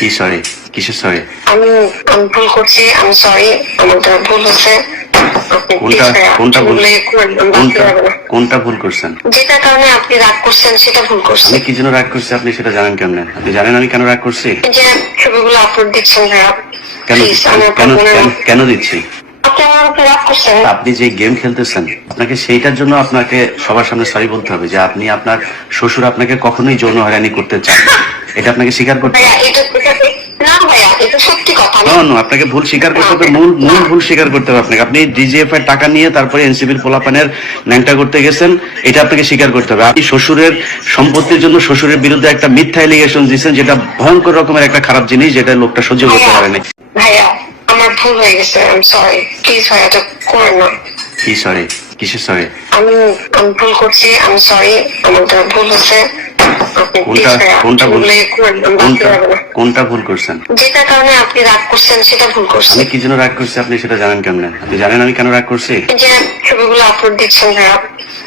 কি সরি? কিসের সরি? আমি আমি ভুল করছি, আমি সরি, আমার দ্বারা ভুল হচ্ছে। আপনি কোনটা please ভাইয়া, কোনটা ভুল? ভুলে করবেন, বাকি কোনটা হবে না। কোনটা ভুল করছেন? যেটার কারণে আপনি রাগ করছেন সেটা ভুল করছেন। আমি কি জন্য রাগ করছি আপনি সেটা জানেন কেমনে? আপনি জানেন আমি কেন রাগ করছি? এই যে ছবিগুলো আপলোড দিচ্ছেন ভাইয়া, কেন প্লিজ আমি আপনার কেন বোনের কেন- কেন দিচ্ছি? আপনি আমার উপরে রাগ করছেন। আপনি যে গেম খেলতেছেন আপনাকে সেইটার জন্য আপনাকে সবার সামনে সরি বলতে হবে যে আপনি আপনার শ্বশুর আপনাকে কখনোই যৌন হয়রানি করতে চান না। এটা আপনাকে স্বীকার করতে ভাইয়া হবে। না ভাইয়া, এটা সত্যি কথা না। No, no, আপনাকে ভুল স্বীকার করতে হবে, মূল ভুল স্বীকার করতে হবে আপনাকে। আপনি ডিজিএফ এর টাকা নিয়ে তারপরে এনসিবির পোলাপানের ন্যাংটা করতে গেছেন, এটা আপনাকে স্বীকার করতে হবে। আপনি শ্বশুরের সম্পত্তির জন্য শ্বশুরের বিরুদ্ধে একটা মিথ্যা এলিগেশন দিয়েছেন, যেটা ভয়ঙ্কর রকমের একটা খারাপ জিনিস, যেটা লোকটা সহ্য করতে পারে না। ভাইয়া আমার ভুল হয়ে গেছে, আমি সরি, প্লিজ ভাইয়া এটা করেন না। কি সরি? কিসের সরি? আমি আমি ভুল করছি, আমি সরি, আমার দ্বারা ভুল হচ্ছে। আপনি কোনটা please ভাইয়া, কোনটা ভুল? ভুলে করবেন, বাকি কোনটা হবে না। কোনটা ভুল করছেন? যেটার কারণে আপনি রাগ করছেন সেটা ভুল করছেন। আমি কি জন্য রাগ করছি আপনি সেটা জানেন কেমনে? আপনি জানেন আমি কেন রাগ করছি? এই যে ছবিগুলো আপলোড দিচ্ছেন ভাইয়া,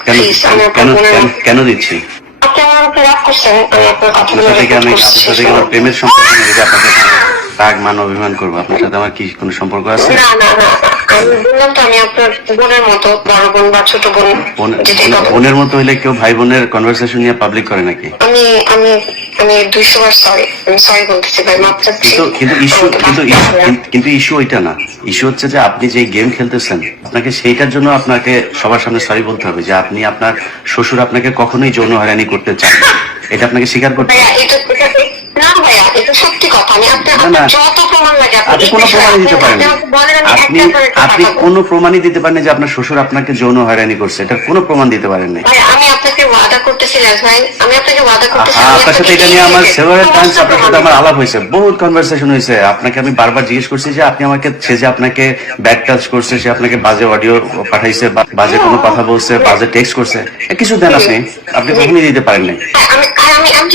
কেন প্লিজ আমি আপনার কেন বোনের কেন- কেন দিচ্ছি? আপনি আমার উপরে রাগ করছেন, আমি আপনার আপনার কথাগুলো সাথে কি রেকর্ড আমি করছি। আপনার সাথে কি আমার প্রেমের সম্পর্ক নেই যে আপনার সাথে আমি রাগ মান অভিমান করবো? আপনার সাথে আমার কি কোনো সম্পর্ক আছে? না না না, আমি বললাম তো আমি আপনার বোনের মতো, বড় বোন বা ছোট বোন যেটাই বলেন। বোনের মতো হইলে কেউ ভাই বোনের কনভারসেশন নিয়ে পাবলিক করে নাকি? আমি আমি আমি 200 বার সরি, আমি সরি বলতেছি ভাই, মাপ চাচ্ছি। কিন্তু ইস্যু ওইটা না। ইস্যু হচ্ছে যে আপনি যে গেম খেলতেছেন আপনাকে সেইটার জন্য আপনাকে সবার সামনে সরি বলতে হবে যে আপনি আপনার শ্বশুর আপনাকে কখনোই যৌন হয়রানি করতে চান না। এটা আপনাকে স্বীকার করতে ভাইয়া হবে। না ভাইয়া, এটা সত্যি কথা। আমি আপনার না, না। যত প্রমাণ লাগে আপনি কোনো প্রমাণই দিতে পারেন না। আপনি আপনি কোনো প্রমাণই দিতে পারেন না যে আপনার শ্বশুর আপনাকে যৌন হয়রানি করছে, এটার কোনো প্রমাণ দিতে পারেন না। ভাই আমি আপনাকে ওয়াদা করতেছি রাজ ভাই, আমি আপনাকে ওয়াদা করতেছি আমি আপনার সাথে এটা আপনাকে নিয়ে আমার সেভারাল টাইমস সমস্ত আপনার সাথে প্রমাণ আমার আলাপ হয়েছে, বহুত কনভারসেশন হয়েছে। আপনাকে আমি বারবার জিজ্ঞেস করছি যে আপনি আমাকে, সে যে আপনাকে ব্যাড টাচ করছে, সে আপনাকে বাজে অডিও পাঠাইছে, বাজে কোনো কথা বলছে, বাজে টেক্সট করছে, এ কিছু দেন আপনি আপনি কখনই দিতে পারেন না। আমি আমি আমি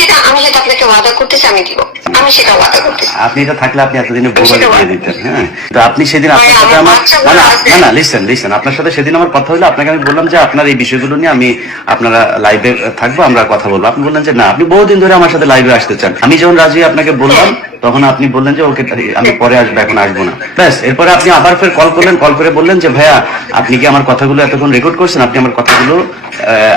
যেটা আপনাকে ওয়াদা করতেছি আমি দিব, আমি সেটা ওয়াদা করতেছি। আপনি এটা থাকলে আপনি এতদিনে বউ দিয়ে দিতেন। হ্যাঁ, তো আপনি সেদিন আপনার ভাই, সাথে আমার আমার বাচ্চা না না আছে। না না লিসেন আপনার সাথে সেদিন আমার কথা হলো, আপনাকে আমি বললাম যে আপনার এই বিষয়গুলো নিয়ে আমি আপনারা লাইভে থাকবো, আমরা কথা বলবো। আপনি বললেন যে না, আপনি বহুদিন ধরে আমার সাথে লাইভে আসতে চান। আমি যখন রাজি আপনাকে বললাম তখন আপনি বললেন যে ওকে আমি পরে আসবো, এখন আসবো না। ব্যাস, এরপরে আপনি আবার ফের কল করলেন, কল করে বললেন যে ভাইয়া আপনি কি আমার কথাগুলো এতক্ষণ রেকর্ড করছেন? আপনি আমার কথাগুলো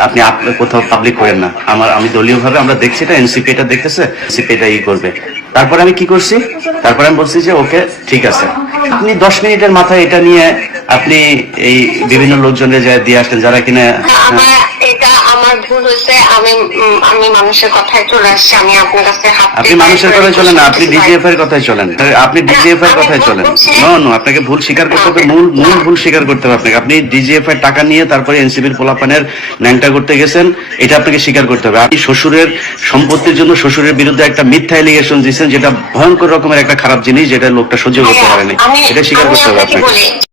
আপনি কোথাও পাবলিক করেন না। আমি দলীয় ভাবে আমরা দেখছি, এটা এনসিপি এটা দেখতেছে, এনসিপি এটা করবে। তারপরে আমি কি করছি? তারপরে আমি বলছি যে ওকে ঠিক আছে। আপনি 10 মিনিটের মাথায় এটা নিয়ে আপনি এই বিভিন্ন লোকজনের দিয়ে আসলেন যারা কিনা আমার এটা আমার ভুল হয়েছে। আমি মানুষের কথায় চলে আসছি, আমি আপনার কাছে হাত আপনি মানুষের কথায় চলেন না, আপনি ডিজিএফ এর কথায় চলেন। আপনি ডিজিএফ এর কথায় চলেন। নো, আপনাকে ভুল স্বীকার করতে হবে, মূল ভুল স্বীকার করতে হবে আপনাকে। আপনি ডিজিএফ এর টাকা নিয়ে তারপরে এনসিবির পোলাপানের ন্যাংটা করতে গেছেন, এটা আপনাকে স্বীকার করতে হবে। আপনি শ্বশুরের সম্পত্তির জন্য শ্বশুরের বিরুদ্ধে একটা মিথ্যা এলিগেশন দিয়েছেন, যেটা ভয়ঙ্কর রকমের একটা খারাপ জিনিস, যেটা লোকটা সহ্য করতে পারে না। এটা স্বীকার করতে হবে আপনাকে।